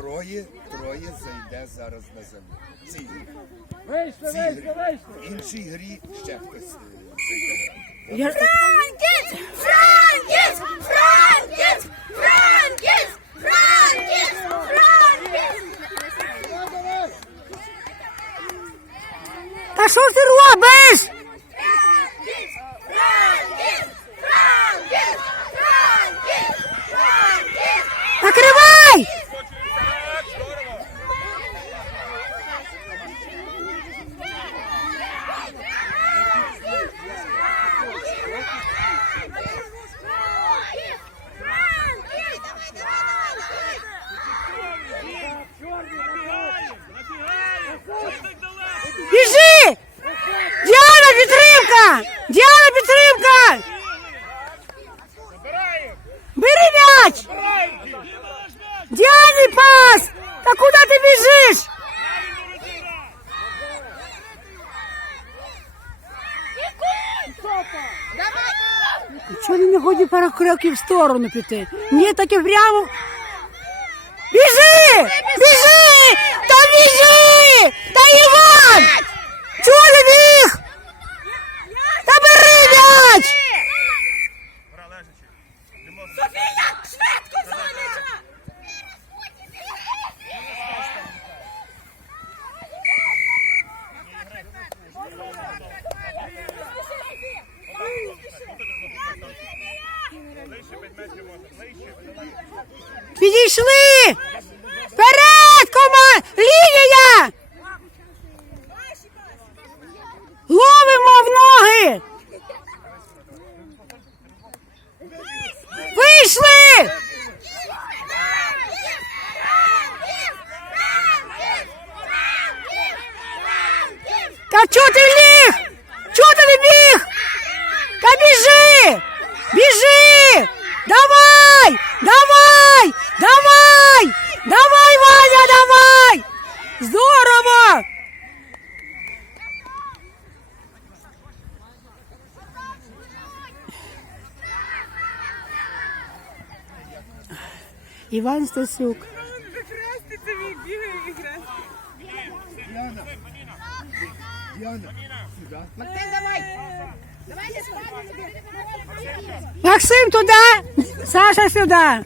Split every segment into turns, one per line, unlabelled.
троє, троє зайде зараз на землю.
Вийшли,
В
вийшли, вийшли.
В іншій грі ще хтось зайде.
Я...
Франкіс! Франкіс! Франкіс! Франкіс! Франкіс! Франкіс!
Та що ж ти робиш?
Франкіс! Франкіс! Франкіс! Франкіс! Франкіс!
Накривай! Біжи! Діана, підтримка! Діана, підтримка! Бери м'яч! Діані пас! Та куди ти біжиш? Чого він не ходить пару кроків в сторону піти? Ні, таке прямо. Біжи! Біжи! Та біжи! Та Іван! Чого? Підійшли! Вперед, команд! Лінія! Ловимо в ноги! Вийшли! Та чого ти ліг? Чого ти не біг? Та біжи! Біжи! Давай! Давай! Давай! Давай, Ваня, давай! Здорово! Іван Стасюк.
Діана, Діана, сюди.
Максим туди! Саша сюди!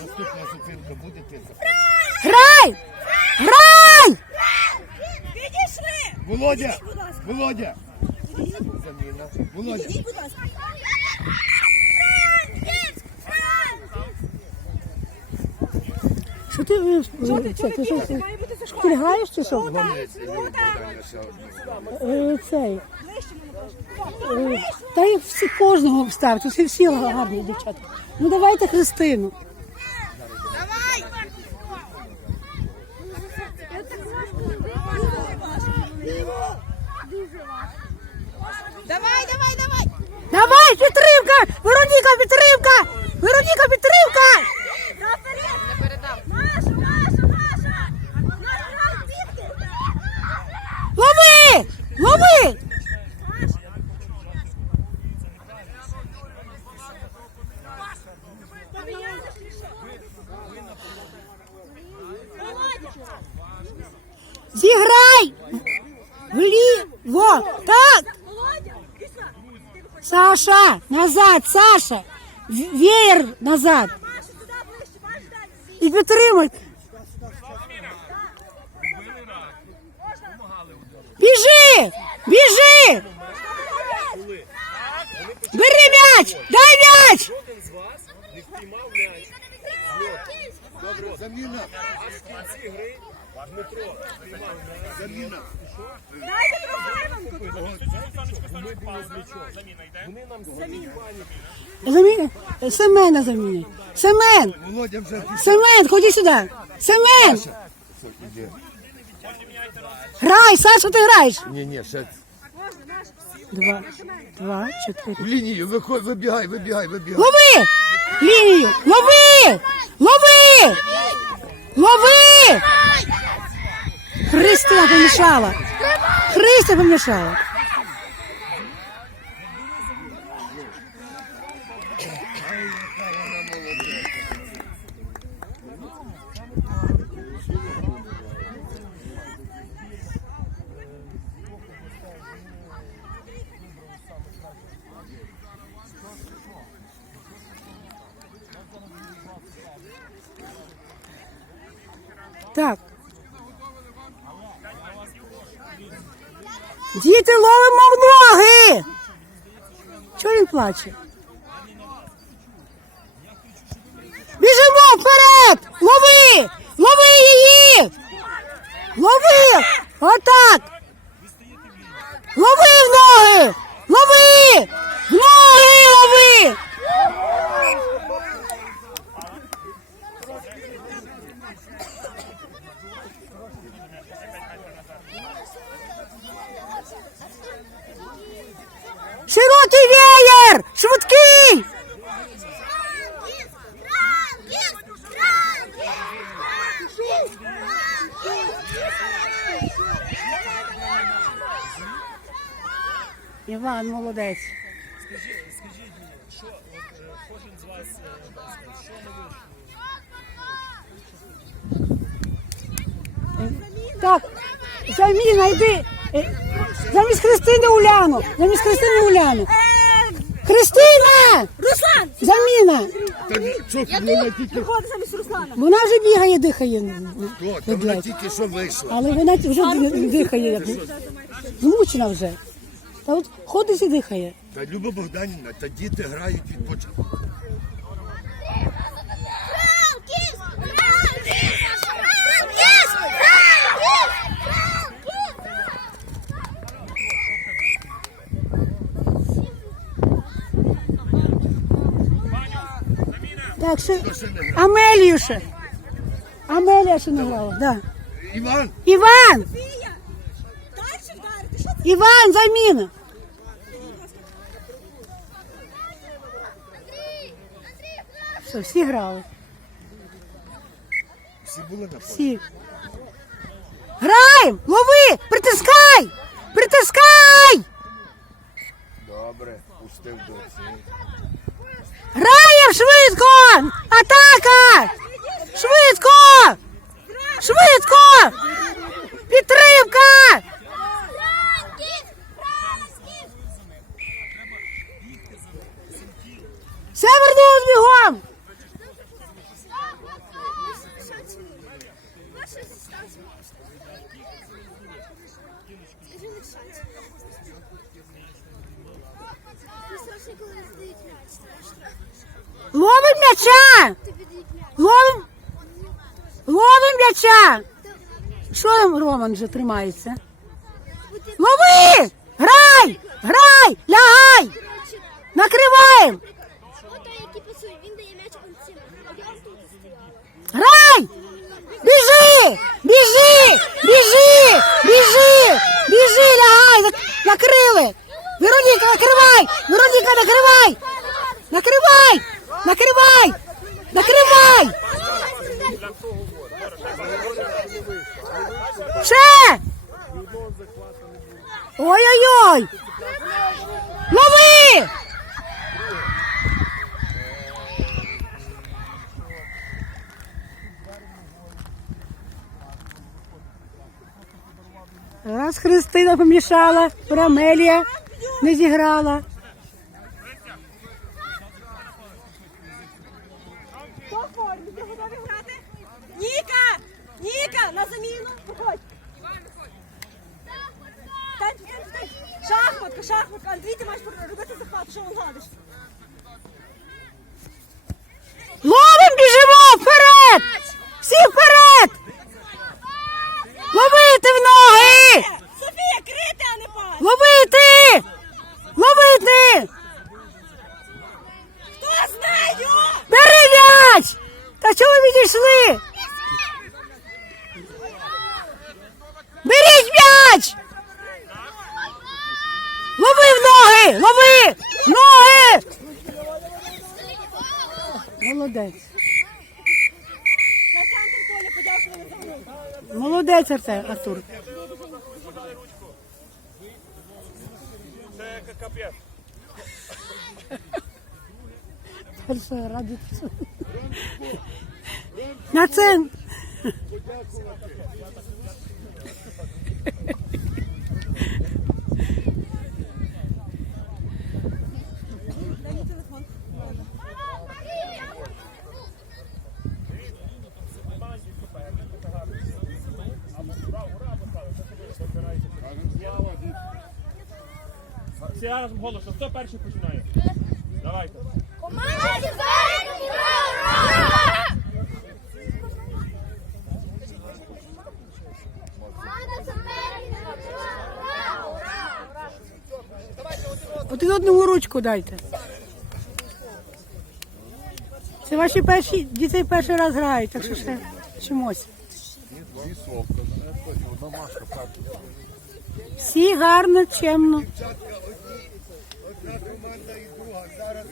Наступна зупинка.
Грай! Грай!
Підійшли!
Володя! Володя! Заміна. Володя!
Франкіс! Франкіс!
Що ти, е, це, ти, що, ти, ти граєш чи що?
Подання ще одне.
Е, Цей. Е, Та їх всі кожного вставити, всі всі гарні дівчата. Ну давайте Христину.
Давай! Давай, давай, давай!
Давай, підтримка! Вероніка, підтримка! Вероніка, підтримка! Зіграй! Вліво! Так!
Володя, після.
Саша! Назад! Саша! В- Веєр назад!
Маша, туди ближче, Маша, далі.
І підтримуй! Біжи! Біжи! Бери м'яч! Дай м'яч!
Добре, заміна. Заміна.
Дайте другу
Заміни. Семена заміни. Семен!
Володя вже пішов.
Семен, ходи сюди! Семен! Грай, Саша, ти граєш!
Ні, ні, ще.
Два, два, чотири.
В лінію, виходь, вибігай, вибігай, вибігай.
Лови! Лінію! Лови! Лови! Лови! она помешала. Хрыся помешала. Так, Діти ловимо в ноги. Чого він плаче? Біжимо вперед! Лови! Лови її! Лови! Отак! Лови в ноги! Лови! В ноги лови! Широкий веєр! Швидкий! Іван молодець. Скажіть, скажіть мені, що от, Е, Так, заміна, йди. Е, Замість Христини Уляну. Замість Христини Уляну. Христина!
Руслан!
Заміна!
Що вона тільки
замість Руслана.
Вона вже бігає, дихає.
О, та вона тільки що вийшла.
Але вона вже дихає. як Змучена вже. Та от ходить і дихає.
Та Люба Богданівна, та діти грають відпочинку.
Так, ще? Амелію ще. Амелія ще не грала. Да.
Іван,
Іван!
Фія! Дальше вдарити. Що це?
Іван, заміна! Все, всі грали.
всі були на полі.
Всі. Граємо! Лови! Притискай! Притискай!
Добре, пустив до.
Граємо швидко! Атака! Швидко! Швидко! Підтримка! Все вернулось бігом! Ловим м'яча! Ловим! Ловим м'яча! Що там Роман вже тримається? Лови! Грай! Грай! Лягай! Накриваємо! Грай! Біжи! Біжи! Біжи! Біжи! Біжи! Лягай! Нак- Накрили! Вероніка, накривай! Вероніка, накривай! Накривай! Накривай! Накривай! Ще! Ой-ой-ой! Лови! Раз Христина помішала, Рамелія не зіграла.
Хто формі? Ти? Ніка! Ніка! На заміну! Виходь! Шахматка, шахматка! Андрій, ти маєш робити захват, що він гладиш?
Ловим, біжимо вперед! Всі вперед! Ловити в ноги!
Софія, крити, а не пас!
Ловити! Ловити!
Хто з нею?
Бери м'яч! Та чого ви відійшли? Беріть м'яч! Лови ноги! Лови! Ноги! Молодець.
На центр поля подякували за гру.
Артур. Перша раді. На це.
Всі разом голосно. Хто перший починає? Давайте.
Команда
Один одному ручку дайте. Це ваші перші діти перший раз грають, так що ще чомусь. Всі гарно, чемно. Одна команда і друга. Зараз